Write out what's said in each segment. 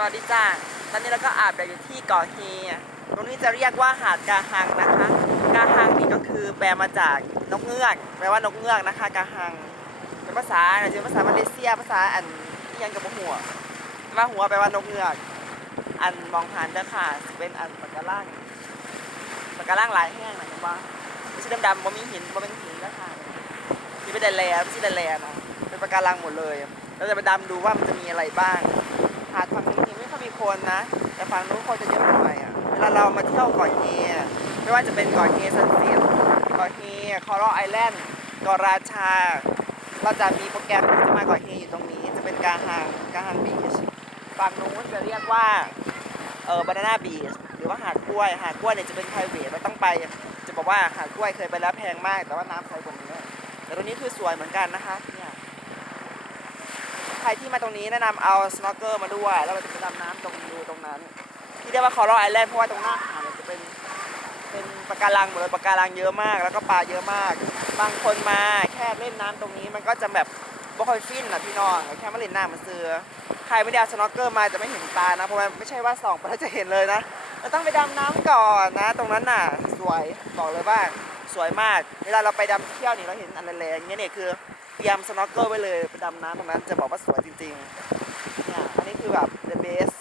สวัสดีจ้าตอนนี้เราก็อาบแดดอยู่ที่เกาะเฮตรงนี้จะเรียกว่าหาดกาฮังนะคะ กาฮังนี่ก็คือแปลมาจากนกเงือก แปลว่านกเงือกนะคะ กาฮัง เป็นภาษาอาจจะเป็นภาษามาเลเซีย ภาษาอันที่ยังกับหัวว่าหัวแปลว่านกเงือก อันมองผ่านเด้อค่ะ เป็นอันปะการังปะการังหลายแห้งหนะเห็นปะไม่ใช่ดำๆบ่มีหินบ่เป็นหินแล้วค่ะนี่เป็นแดนแลไม่ใช่แดนแลนะเป็นปะการังหมดเลย เราจะไปดำดูว่ามันจะมีอะไรบ้าง หาดฝั่งนี้นี่ไม่ คนนะ แต่ฝั่งนู้นคนจะเยอะหน่อยอะเวลาเรามาเที่ยวเกาะเฮียไม่ว่าจะเป็นเกาะเฮียซันเซ็ตเกาะเฮียคอร์ไอแลนด์เกาะราชา เราจะมีโปรแกรมที่จะมาเกาะเฮียอยู่ตรงนี้ จะเป็นกาฮังกาฮังบีชฝั่งนู้นจะเรียกว่าเออบานาน่าบีชหรือว่าหาดกล้วยหาดกล้วยเนี่ยจะเป็นไพรเวทเราต้องไป จะบอกว่าหาดกล้วยเคยไปแล้วแพงมาก แต่ว่าน้ำใสกว่านี้แต่ตรงนี้คือสวยเหมือนกันนะคะ รที่มาตรงนี้แนะนำเอาสโนว์เกอร์มาด้วย แล้วเราจะไปดำน้ำตรงดูตรงนั้น ที่เรียกว่าคอร์ไอแลนด์เพราะว่าตรงหน้าหาดจะเป็นเป็นปะการังหมดเลยปะการังเยอะมาก แล้วก็ปลาเยอะมาก บางคนมาแค่เล่นน้ำตรงนี้มันก็จะแบบบ่ค่อยฟินนะพี่น้องแค่มาเล่นน้ำมาเสือใครไม่ได้เอาสโนว์เกอร์มาจะไม่เห็นปลานะเพราะว่าไม่ใช่ว่าส่องไปแล้วจะเห็นเลยนะเราต้องไปดำน้ำก่อนนะ ตรงนั้นน่ะ สวยบอกเลยว่าสวยมากเวลาเราไปดำเที่ยวนี่เราเห็นอันแรงๆอย่างเงี้ยเนี่ยคือ เตรียมสโนว์เกิลไว้เลยไปดำน้ำตรงนั้นจะบอกว่าสวยจริงๆเนี่ยอันนี้คือแบบ the best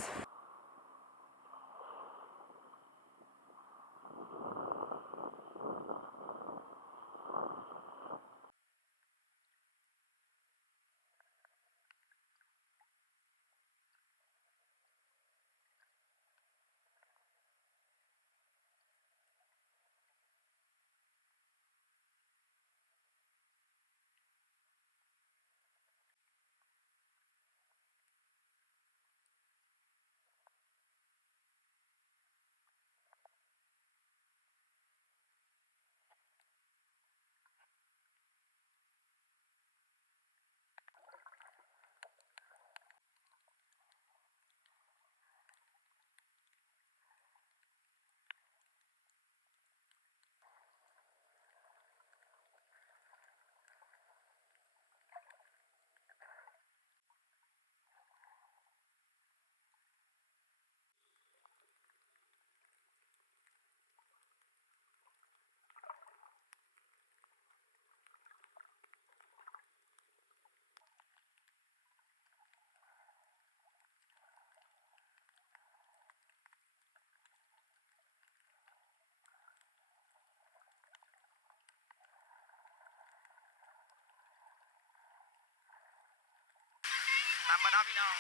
ตามมาเนาะพี่น้อง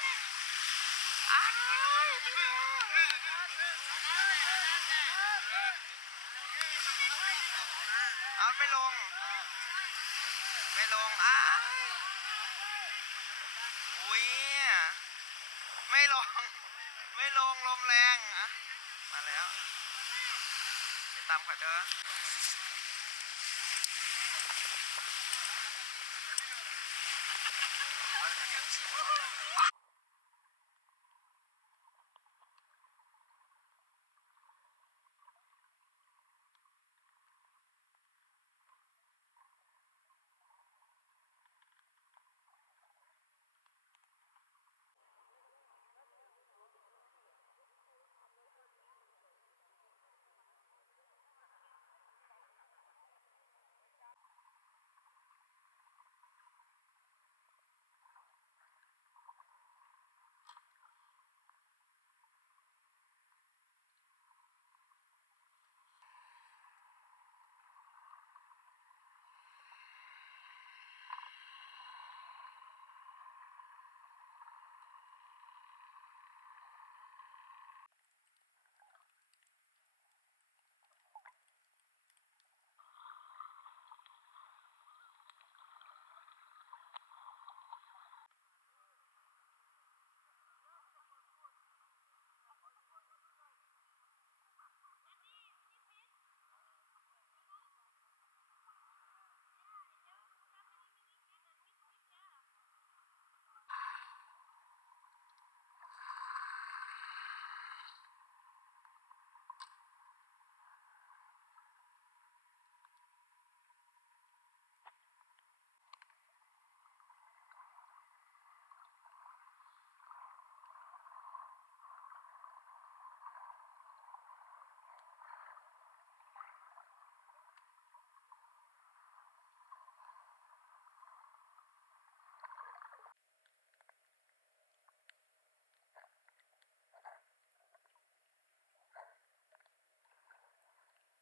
อ้ายพี่น้องเอาไม่ลง ไม่ลงอ้ายอุ้ยไม่ลง ไม่ลงลมแรงอะมาแล้วไปตามขอเด้อ